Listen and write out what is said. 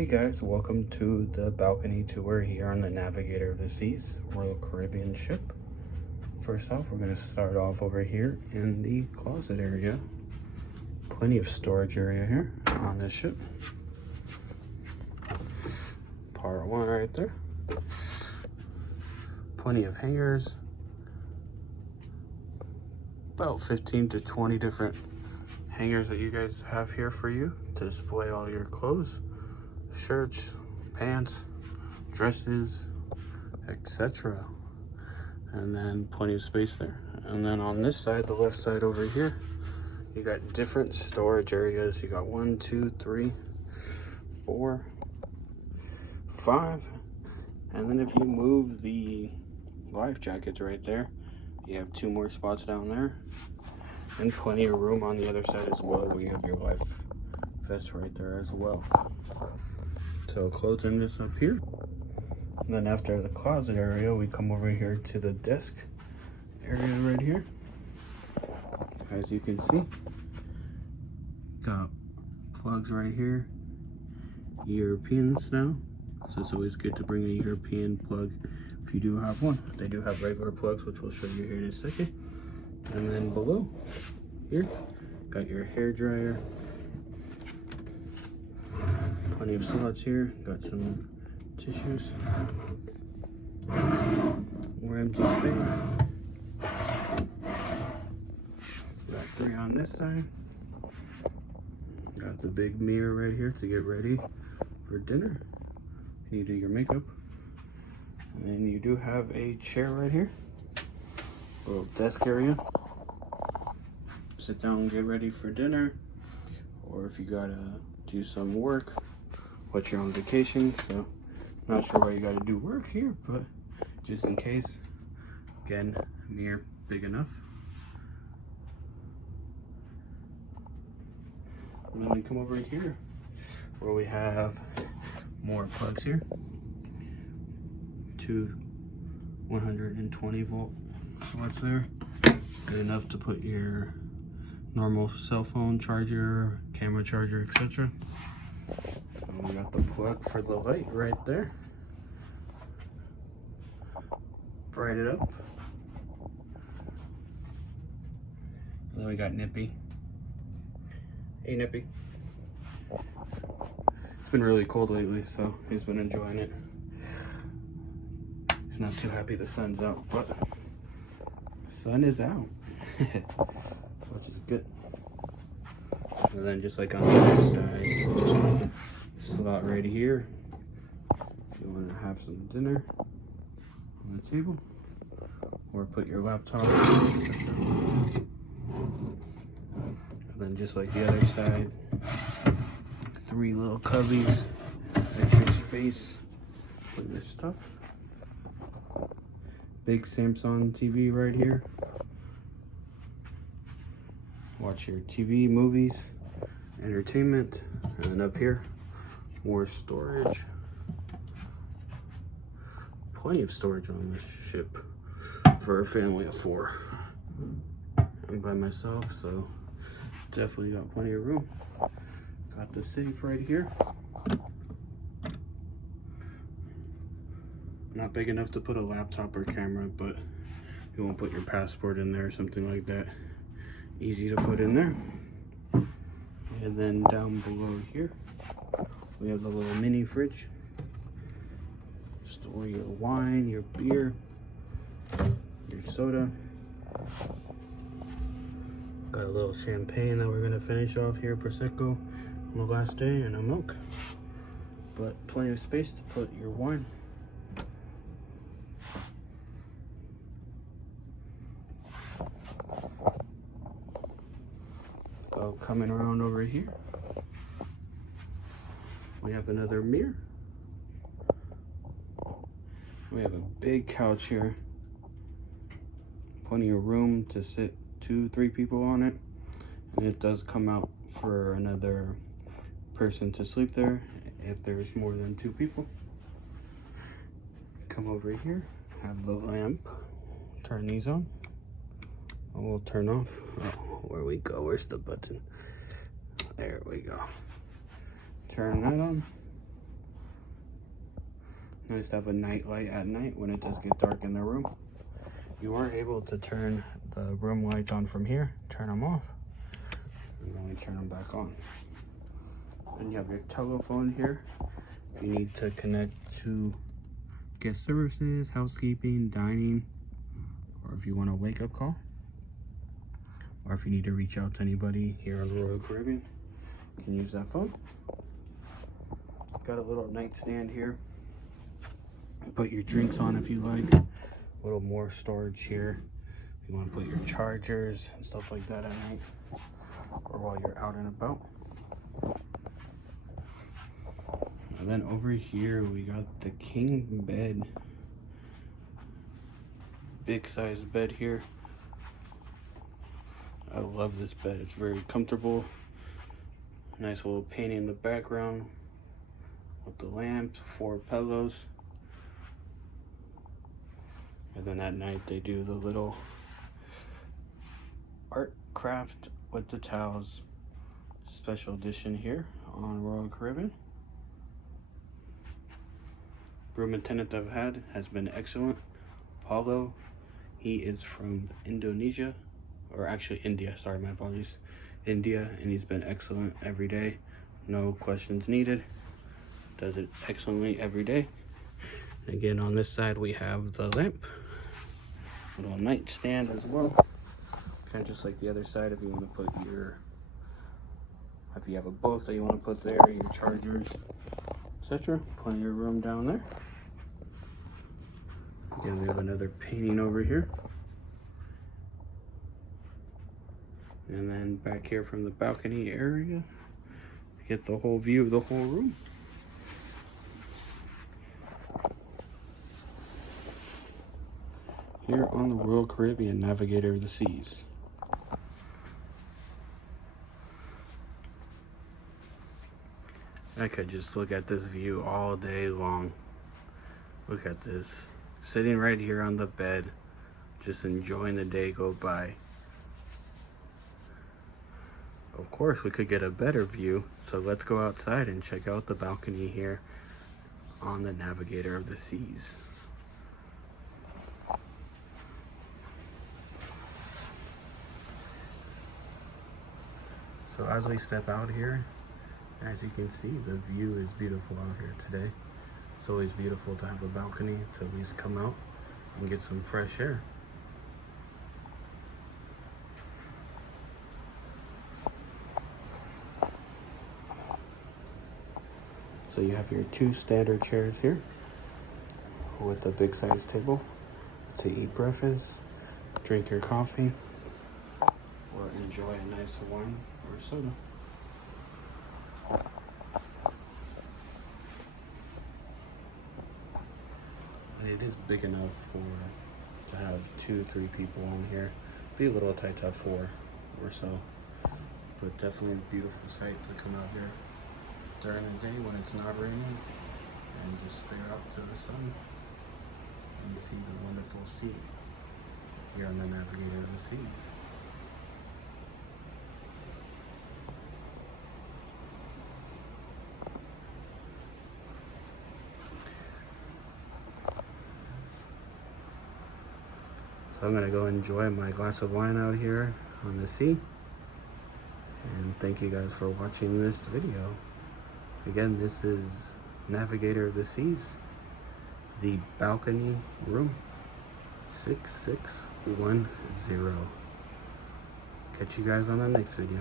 Hey guys, welcome to the balcony tour here on the Navigator of the Seas Royal Caribbean ship. First off, we're going to start off over here in the closet area. Plenty of storage area here on this ship. Part one right there. Plenty of hangers. About 15 to 20 different hangers that you guys have here for you to display all your clothes, shirts, pants, dresses, etc. And then plenty of space there. And then on this side, the left side over here, you got different storage areas. You got 1, 2, 3, 4, 5. And then if you move the life jackets right there, you have 2 more spots down there. And plenty of room on the other side as well, where you have your life vest right there as well. So closing this up here. And then after the closet area, we come over here to the desk area right here. As you can see, got plugs right here, Europeans now. So it's always good to bring a European plug if you do have one. They do have regular plugs, which we'll show you here in a second. And then below here, got your hair dryer. Plenty of slots here. Got some tissues. More empty space. Got 3 on this side. Got the big mirror right here to get ready for dinner. You do your makeup. And then you do have a chair right here. A little desk area. Sit down and get ready for dinner. Or if you gotta do some work, while you're on vacation. So not sure why you gotta do work here, but just in case. Again, mirror big enough. And then we come over here where we have more plugs here. 2 120 volt slots there. Good enough to put your normal cell phone charger, camera charger, etc. And we got the plug for the light right there. Bright it up. And then we got Nippy. Hey Nippy. It's been really cold lately, so he's been enjoying it. He's not too happy the sun's out, but the sun is out. Which is good. And then just like on the other side, slot right here. If you want to have some dinner on the table, or put your laptop, etc. And then just like the other side, 3 little cubbies, extra space for your stuff. Big Samsung TV right here. Watch your TV, movies, entertainment. And then up here, more storage. Plenty of storage on this ship for a family of 4. I'm by myself, so definitely got plenty of room. Got the safe right here. Not big enough to put a laptop or camera, but you won't put your passport in there or something like that. Easy to put in there. And then down below here, we have the little mini fridge. Store your wine, your beer, your soda. Got a little champagne that we're gonna finish off here, Prosecco, on the last day, and a milk. But plenty of space to put your wine. So coming around over here, we have another mirror. We have a big couch here. Plenty of room to sit 2, 3 people on it. And it does come out for another person to sleep there if there's more than 2 people. Come over here, have the lamp. Turn these on. And we'll turn off. Oh, where we go? Where's the button? There we go. Turn that on. Nice to have a night light at night when it does get dark in the room. You are able to turn the room lights on from here, turn them off, and only turn them back on. And you have your telephone here if you need to connect to guest services, housekeeping, dining, or if you want a wake-up call, or if you need to reach out to anybody here on the Royal Caribbean, you can use that phone. Got a little nightstand here. Put your drinks on if you like. A little more storage here. You want to put your chargers and stuff like that at night, or while you're out and about. And then over here we got the king bed. Big size bed here. I love this bed. It's very comfortable. Nice little painting in the background with the lamps, 4 pillows. And then at night they do the little art craft with the towels. Special edition here on Royal Caribbean. Room attendant I've had has been excellent. Paulo, he is from Indonesia, or actually India, sorry, my apologies. India, and he's been excellent every day. No questions needed. Does it excellently every day. Again, on this side we have the lamp. Little nightstand as well. Kind of just like the other side if you want to put your, if you have a book that you want to put there, your chargers, etc. Plenty of room down there. Again, we have another painting over here. And then back here from the balcony area, you get the whole view of the whole room. Here on the Royal Caribbean Navigator of the Seas. I could just look at this view all day long. Look at this. Sitting right here on the bed, just enjoying the day go by. Of course, we could get a better view, so let's go outside and check out the balcony here on the Navigator of the Seas. So as we step out here, as you can see, the view is beautiful out here today. It's always beautiful to have a balcony to at least come out and get some fresh air. So you have your 2 standard chairs here with a big size table to eat breakfast, drink your coffee, or enjoy a nice wine or soda. And it is big enough to have 2-3 people on here. Be a little tight to have 4 or so, but definitely a beautiful sight to come out here during the day when it's not raining and just stare out to the sun and see the wonderful sea here on the Navigator of the Seas. So I'm gonna go enjoy my glass of wine out here on the sea. And thank you guys for watching this video. Again, this is Navigator of the Seas, the balcony room 6610. Catch you guys on the next video.